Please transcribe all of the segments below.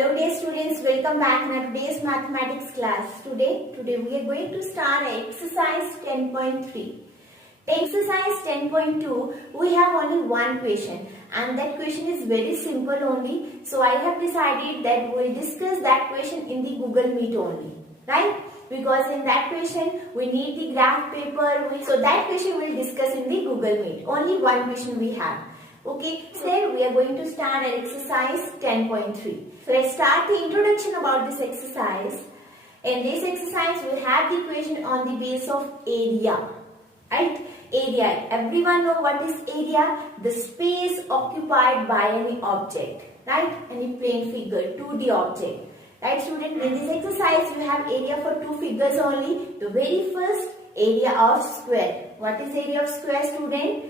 Hello dear students, welcome back in our today's mathematics class. Today we are going to start exercise 10.3. Exercise 10.2, we have only one question and that question is very simple only. So I have decided that we will discuss that question in the Google Meet only, right? Because in that question we need the graph paper. So that question we will discuss in the Google Meet. Only one question we have. Okay, so we are going to start at exercise 10.3. So let's start the introduction about this exercise. In this exercise, we have the equation on the base of area. Right? Area. Everyone know what is area? The space occupied by any object. Right? Any plane figure, 2D object. Right, student? In this exercise, you have area for two figures only. The very first, area of square. What is area of square, student?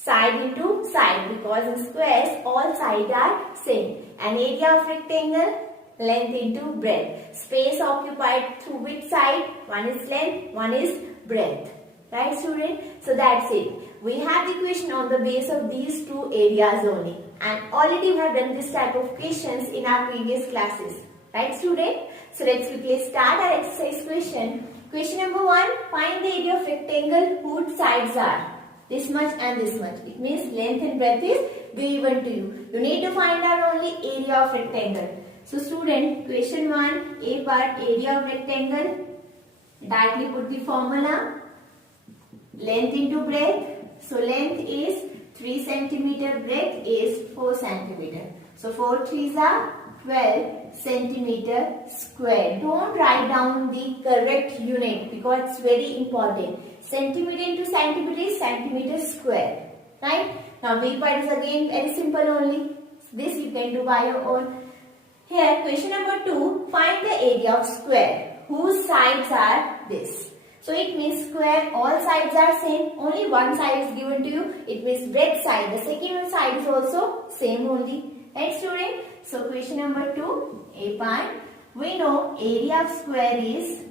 Side into side, because in squares all sides are same. An area of rectangle, length into breadth. Space occupied through which side? One is length, one is breadth. Right, student? So that's it. We have the equation on the base of these two areas only. And already we have done this type of questions in our previous classes. Right, student? So let's quickly start our exercise question. Question number 1. Find the area of rectangle whose sides are this much and this much. It means length and breadth is given to you. You need to find out only area of rectangle. So student, question 1, A part, area of rectangle. Directly put the formula. Length into breadth. So length is 3 cm, breadth is 4 cm. So 4 3s are 12 centimeter square. Don't write down the correct unit because it's very important. Centimeter into centimeter is centimeter square. Right? Now B part is again very simple only. This you can do by your own. Here question number 2. Find the area of square whose sides are this. So it means square, all sides are same. Only one side is given to you. It means breadth side. The second side is also same only. Right, student? So question number 2, A part. We know area of square is,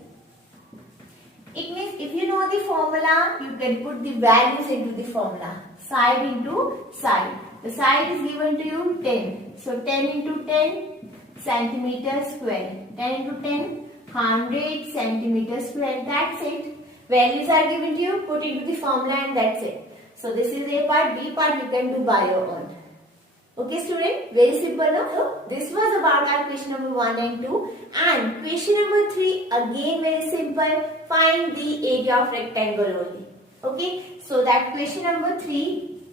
it means if you know the formula, you can put the values into the formula. Side into side. The side is given to you 10. So 10 into 10 centimeter square. 10 into 10, 100 centimeter square. That's it. Values are given to you, put into the formula and that's it. So this is A part. B part you can do by your own. Okay, student, very simple. No? So this was about our question number 1 and 2. And question number 3, again very simple. Find the area of rectangle only. Okay, so that question number 3,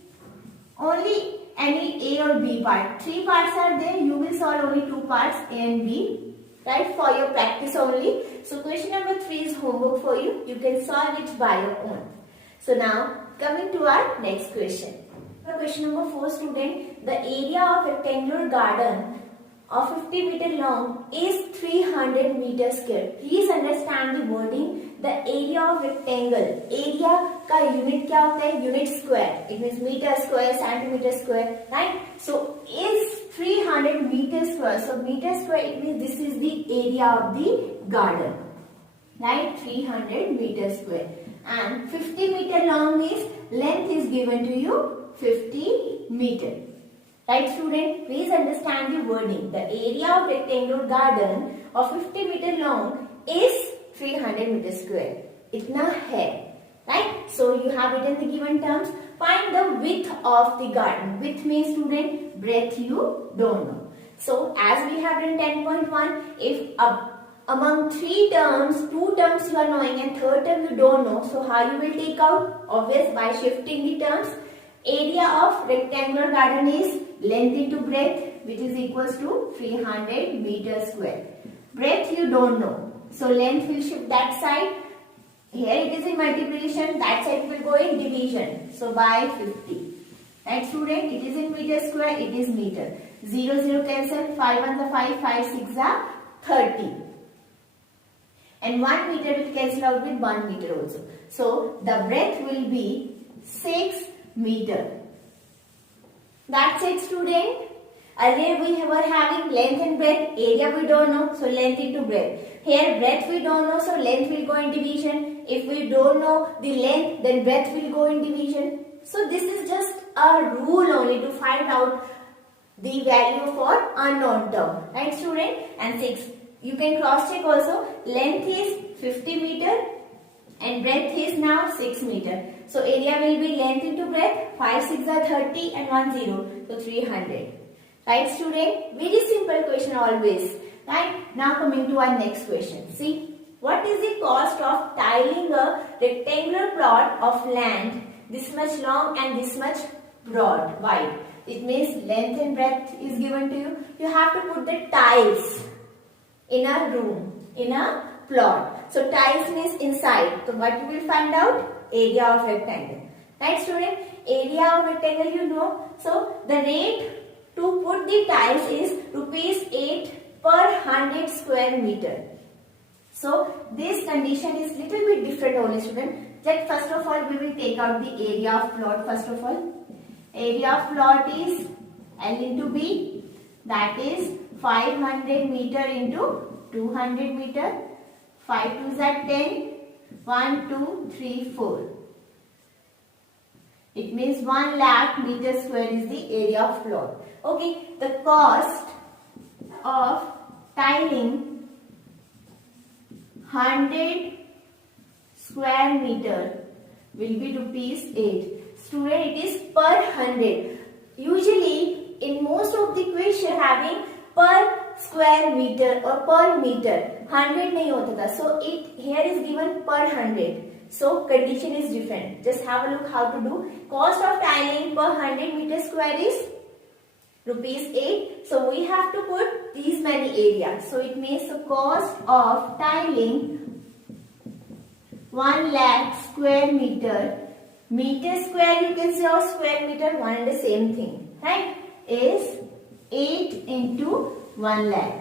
only any A or B part. 3 parts are there. You will solve only 2 parts, A and B. Right, for your practice only. So question number 3 is homework for you. You can solve it by your own. So now coming to our next question. Question number 4, student, the area of rectangular garden of 50 meter long is 300 meters square. Please understand the wording. The area of rectangle. Area का unit क्या होता है? Unit square. It means meter square, centimeter square, right? So is 300 meters square. So meter square, it means this is the area of the garden, right? 300 meters square. And 50 meter long means length is given to you 50 meter. Right, student? Please understand the wording. The area of rectangular garden of 50 meter long is 300 meter square. Itna hai. Right? So you have written the given terms. Find the width of the garden. Width means, student, breadth you don't know. So as we have done 10.1, if among 3 terms, 2 terms you are knowing and 3rd term you don't know, so how you will take out? Obvious, by shifting the terms. Area of rectangular garden is length into breadth, which is equals to 300 meters square. Breadth you don't know. So length will shift that side. Here it is in multiplication. That side will go in division. So by 50. Right, student? It is in meter square. It is meter. 0, 0 cancel. 5 on the 5. 5, 6 are 30. And 1 meter will cancel out with 1 meter also. So the breadth will be 6 meter. That's it, student. Earlier we were having length and breadth. Area we don't know, so length into breadth. Here breadth we don't know, so length will go in division. If we don't know the length, then breadth will go in division. So this is just a rule only to find out the value for unknown term. Right student? And 6. You can cross check also. Length is 50 meter and breadth is now 6 meter. So area will be length into breadth. 5 6 are 30 and 1 0. So 300. Right student? Very simple question always. Right? Now coming to our next question. See. What is the cost of tiling a rectangular plot of land this much long and this much broad, wide? It means length and breadth is given to you. You have to put the tiles in a room, in a plot. So tiles means inside. So what you will find out? Area of rectangle. Right student? Area of rectangle you know. So the rate to put the tiles is rupees 8 per 100 square meter. So this condition is little bit different only student. Like first of all we will take out the area of plot first of all. Area of plot is L into B, that is 500 meter into 200 meter. 5 2s are 10. 1 2 3 4. It means 1 lakh meter square is the area of plot. Okay, the cost of tiling 100 square meter will be rupees 8. Student, it is per 100. Usually in most of the question having per square meter or per meter. 100 nahi hota tha. So it here is given per 100. So condition is different. Just have a look how to do. Cost of tiling per 100 meter square is rupees 8. So we have to put these many areas. So it means the cost of tiling 1 lakh square meter. Meter square you can say or square meter, one and the same thing. Right? Is 8 into 1 lakh.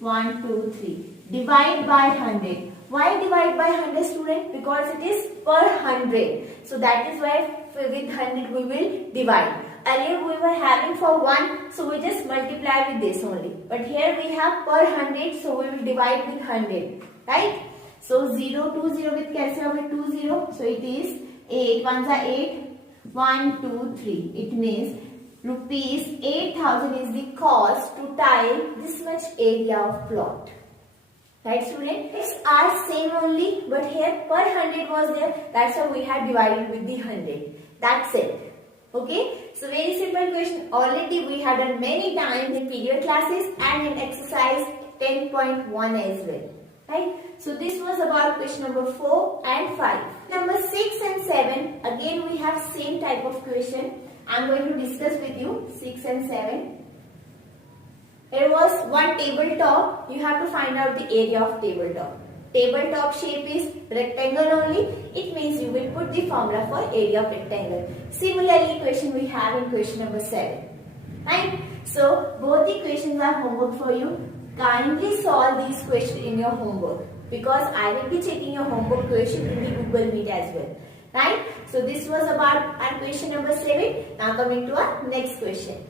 1 2 3. Divide by 100. Why divide by 100 student? Because it is per 100. So that is why with 100 we will divide. Earlier we were having for 1, so we just multiply with this only. But here we have per 100, so we will divide with 100. Right? So 0 2 0 with cancel with 2 0. So it is 8 1s are 8. 1 2 3. It means rupees 8,000 is the cost to tile this much area of plot. Right student? It's are same only, but here per 100 was there. That's why we have divided with the 100. That's it. Okay, so very simple question. Already we have done many times in period classes and in exercise 10.1 as well. Right? So this was about question number 4 and 5. Number 6 and 7, again we have same type of question. I am going to discuss with you 6 and 7. There was one tabletop. You have to find out the area of tabletop. Tabletop shape is rectangle only. It means you will put the formula for area of rectangle. Similarly, question we have in question number 7. Right? So, both the questions are homework for you. Kindly solve these questions in your homework. Because I will be checking your homework question in the Google Meet as well. Right? So, this was about our question number 7. Now coming to our next question.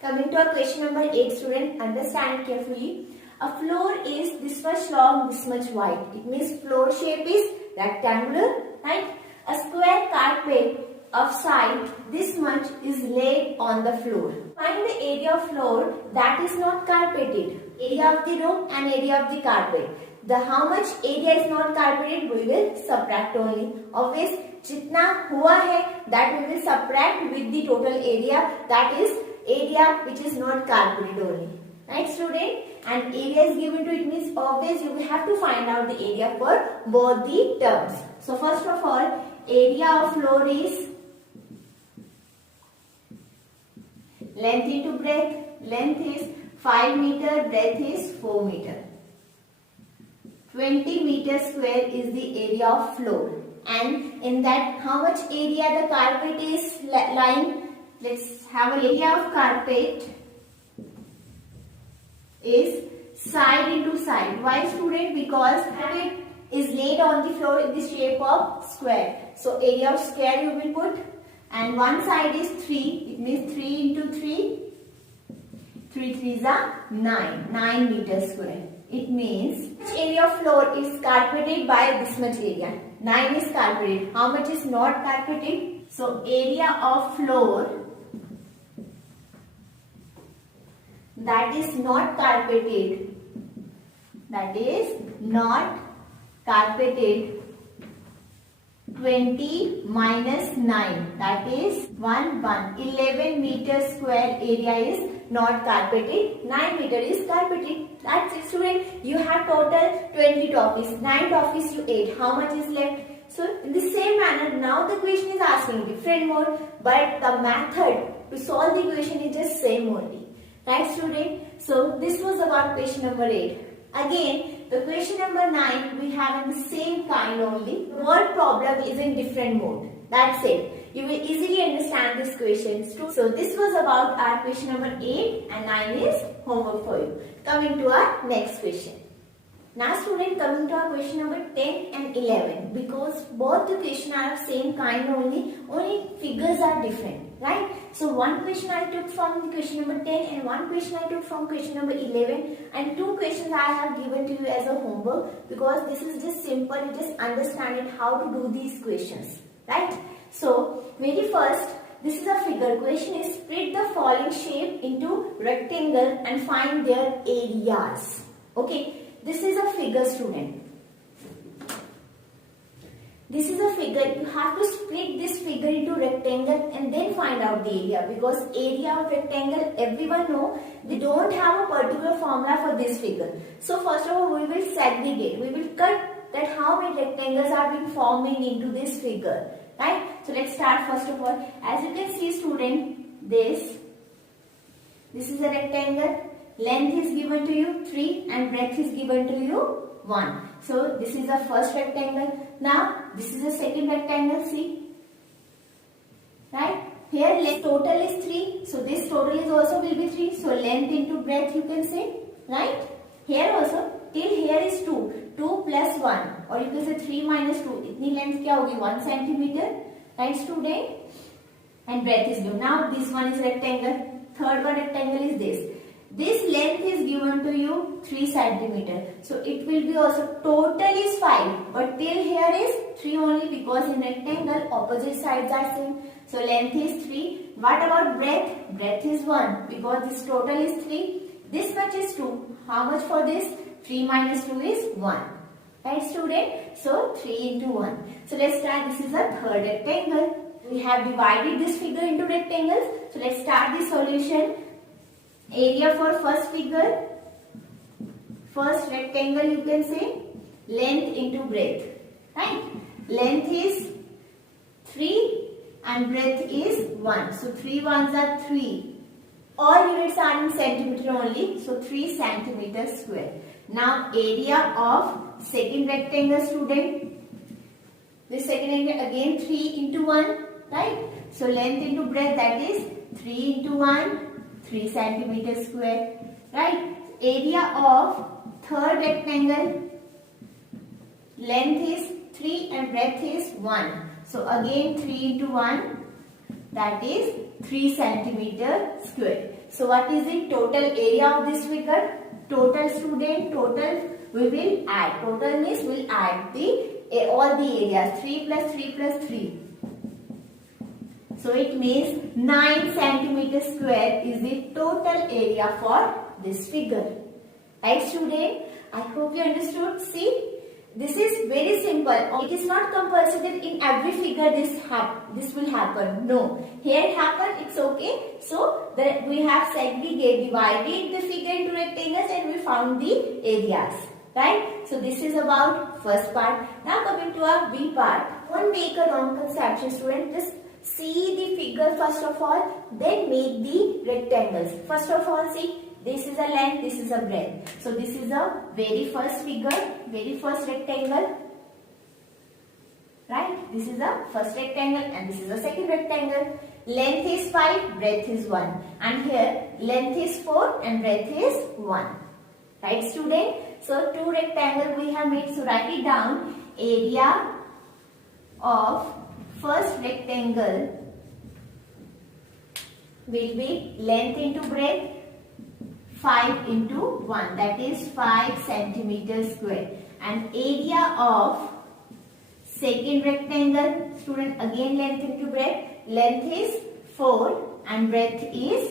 Coming to our question number 8, student, understand it carefully. A floor is this much long, this much wide. It means floor shape is rectangular, right? A square carpet of side this much is laid on the floor. Find the area of floor that is not carpeted. Area of the room and area of the carpet. The how much area is not carpeted we will subtract only. Always jitna hua hai that we will subtract with the total area, that is area which is not carpeted only. Right student? And area is given to it means always you will have to find out the area for both the terms. So first of all, area of floor is length into breadth. Length is 5 meter, breadth is 4 meter. 20 meter square is the area of floor. And in that how much area the carpet is lying? Let's have an area of carpet is side into side. Why student? Because carpet is laid on the floor in the shape of square. So area of square you will put, and one side is 3. It means 3 into 3. 3 3s are 9. 9 meters square. It means which area of floor is carpeted by this much area? 9 is carpeted. How much is not carpeted? So area of floor that is not carpeted, that is not carpeted, 20 minus 9, that is 11 meter square area is not carpeted, 9 meter is carpeted. That's it, student. You have total 20 toffees, 9 toffees you ate. How much is left? So in the same manner, now the question is asking different mode, but the method to solve the equation is just same only. Right, student? So this was about question number 8. Again, the question number 9 we have in the same kind only. The word problem is in different mode. That's it. You will easily understand this question. So this was about our question number 8 and 9 is homework for you. Coming to our next question. Now student, coming to our question number 10 and 11, because both the questions are of same kind only figures are different, right? So one question I took from the question number 10 and one question I took from question number 11, and 2 questions I have given to you as a homework, because this is just simple, you just understand it how to do these questions, right? So very first, this is a figure. Question is split the following shape into rectangle and find their areas. Okay. This is a figure, student. This is a figure. You have to split this figure into rectangle and then find out the area, because area of rectangle, everyone know, they don't have a particular formula for this figure. So first of all, we will segregate. We will cut that how many rectangles are being forming into this figure, right? So let's start first of all. As you can see, student, this is a rectangle. Length is given to you 3 and breadth is given to you 1. So this is the first rectangle. Now this is the second rectangle, see, right? Here length total is 3. So this total is also will be 3. So length into breadth you can say, right? Here also till here is 2. 2 plus 1, or you can say 3 minus 2. Itni length kya hogi? 1 centimeter, right student? And breadth is given. Now this one is rectangle. Third one rectangle is this. This length is given to you 3 centimeter. So it will be also total is 5. But till here is 3 only, because in rectangle opposite sides are same. So length is 3. What about breadth? Breadth is 1, because this total is 3. This much is 2. How much for this? 3 minus 2 is 1. Right student? So 3 into 1. So let's start. This is a third rectangle. We have divided this figure into rectangles. So let's start the solution. Area for first figure, first rectangle you can say, length into breadth, right? Length is 3 and breadth is 1. So 3 ones are 3. All units are in centimeter only. So 3 centimeters square. Now area of second rectangle, student. This second rectangle again 3 into 1, right? So length into breadth, that is 3 into 1. 3 centimeters square, right? Area of third rectangle, length is 3 and breadth is 1. So again 3 into 1, that is 3 centimeter square. So what is the total area of this figure? Total student, total we will add. Total means we will add all the areas. 3 plus 3 plus 3. So it means 9 centimeter square is the total area for this figure. Right student? I hope you understood. See, this is very simple. It is not compulsory that in every figure this will happen. No. Here it happened, it's okay. So we have divided the figure into rectangles and we found the areas. Right? So this is about first part. Now coming to our B part. Don't make a wrong conception, student. Just see the figure first of all, then make the rectangles. First of all, see, this is a length, this is a breadth. So this is a very first figure, very first rectangle. Right? This is the first rectangle and this is the second rectangle. Length is 5, breadth is 1. And here length is 4 and breadth is 1. Right student? So 2 rectangles we have made. So write it down. Area of first rectangle will be length into breadth 5 into 1, that is 5 centimeters square. And area of second rectangle, student, again length into breadth, length is 4 and breadth is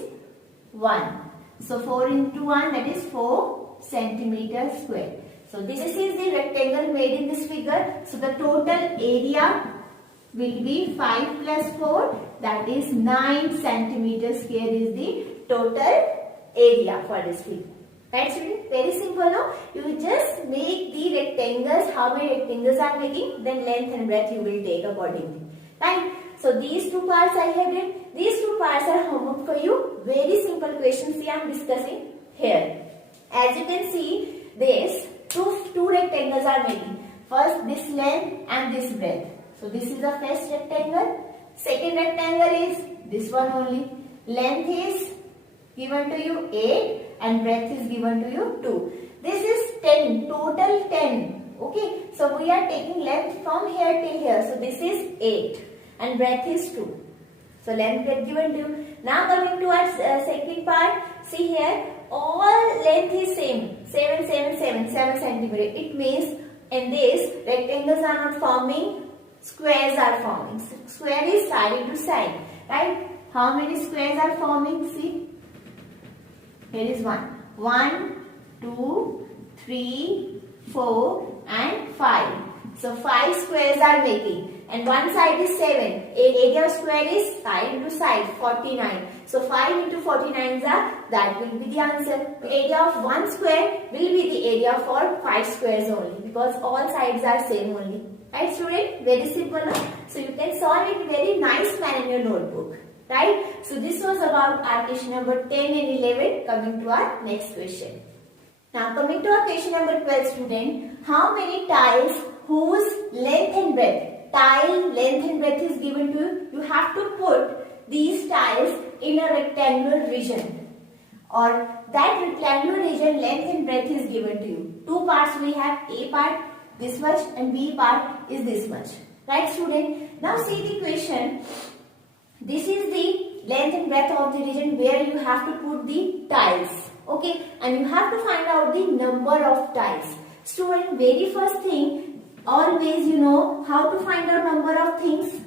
1. So 4 into 1, that is 4 centimeter square. So this is the rectangle made in this figure. So the total area will be 5 plus 4, that is 9 centimeter square is the total area for this figure. Right, students? Very simple, no? You just make the rectangles, how many rectangles are making, then length and breadth you will take accordingly. Right? So these two parts I have done. These two parts are homework for you. Very simple questions I am discussing here. As you can see, this two rectangles are making. First this length and this breadth. So this is the first rectangle. Second rectangle is this one only. Length is given to you 8 and breadth is given to you 2. This is 10, total 10. Okay, so we are taking length from here till here. So this is 8 and breadth is 2. So length breadth given to you. Now coming to our second part. See here, all length is same. 7 centimeter. It means in this rectangles are not forming, squares are forming. Square is side to side. Right? How many squares are forming? See. Here is 1. 1, 2, 3, 4 and 5. So 5 squares are making. And one side is 7. Area of square is side into side, 49. So 5 into 49 that will be the answer. The area of one square will be the area for 5 squares only, because all sides are same only. Right, student? Very simple, no? So you can solve it very nice manner in your notebook. Right? So this was about our question number 10 and 11. Coming to our next question. Now coming to our question number 12, student. How many tiles whose length and breadth, tile length and breadth is given to you? You have to put these tiles in a rectangular region, or that rectangular region length and breadth is given to you. Two parts we have, A part this much and B part is this much. Right, student? Now see the question. This is the length and breadth of the region where you have to put the tiles. Okay, and you have to find out the number of tiles. Student, very first thing, always you know how to find out number of things.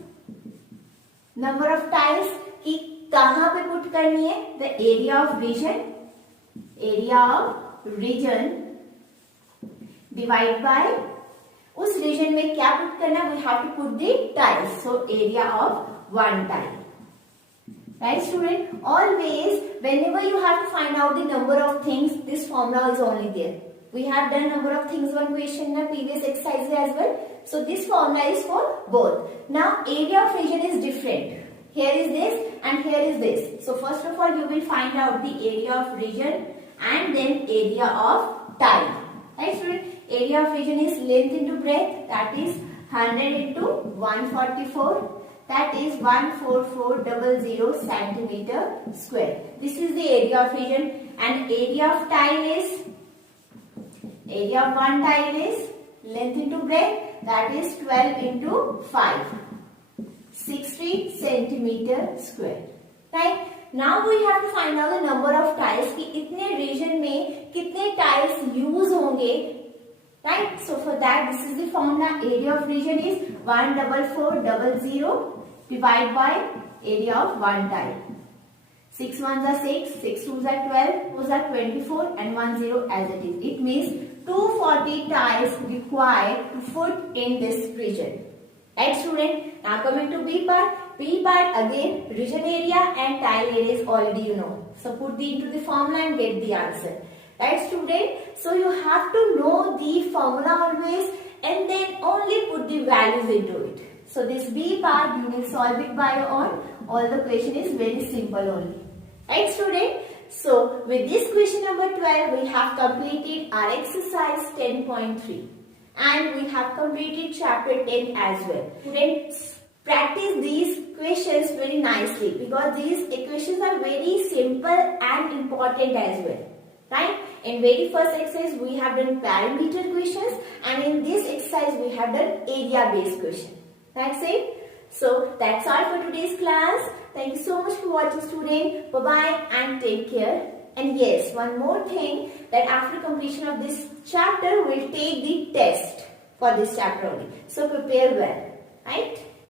Number of tiles कि कहाँ पे put करनी है? The area of region. Area of region divide by उस region में क्या put करना? We have to put the tiles. So area of one tile. Right, student? Always, whenever you have to find out the number of things, this formula is only there. We have done number of things one question in a previous exercise as well. So this formula is for both. Now area of region is different. Here is this and here is this. So first of all, you will find out the area of region and then area of tile. Right, student? Area of region is length into breadth, that is 100 into 144. That is 14400 centimeter square. This is the area of region, and area of tile is, area of one tile is length into breadth, that is 12 into 5, 60 centimeter square. Right? Now we have to find out the number of tiles कि इतने region में कितने tiles use होंगे. Right? So for that, this is the formula. Area of region is 14400 divided by area of one tile. 6 ones are 6, 6 twos are 12, 4s are 24 and 1 0 as it is. It means 240 tiles required to put in this region. Right, student? Now coming to B part. B part again, region area and tile area is already you know. So put into the formula and get the answer. Right, student? So you have to know the formula always and then only put the values into it. So this B part you will solve it by your own. All the question is very simple only. Right, student? So with this question number 12 we have completed our exercise 10.3 and we have completed chapter 10 as well. Students, practice these questions very nicely because these equations are very simple and important as well. Right? In very first exercise we have done parameter questions and in this exercise we have done area based question. That's it. So that's all for today's class. Thank you so much for watching, student. Bye bye and take care. And yes, one more thing, that after completion of this chapter we'll take the test for this chapter only. So prepare well. Right?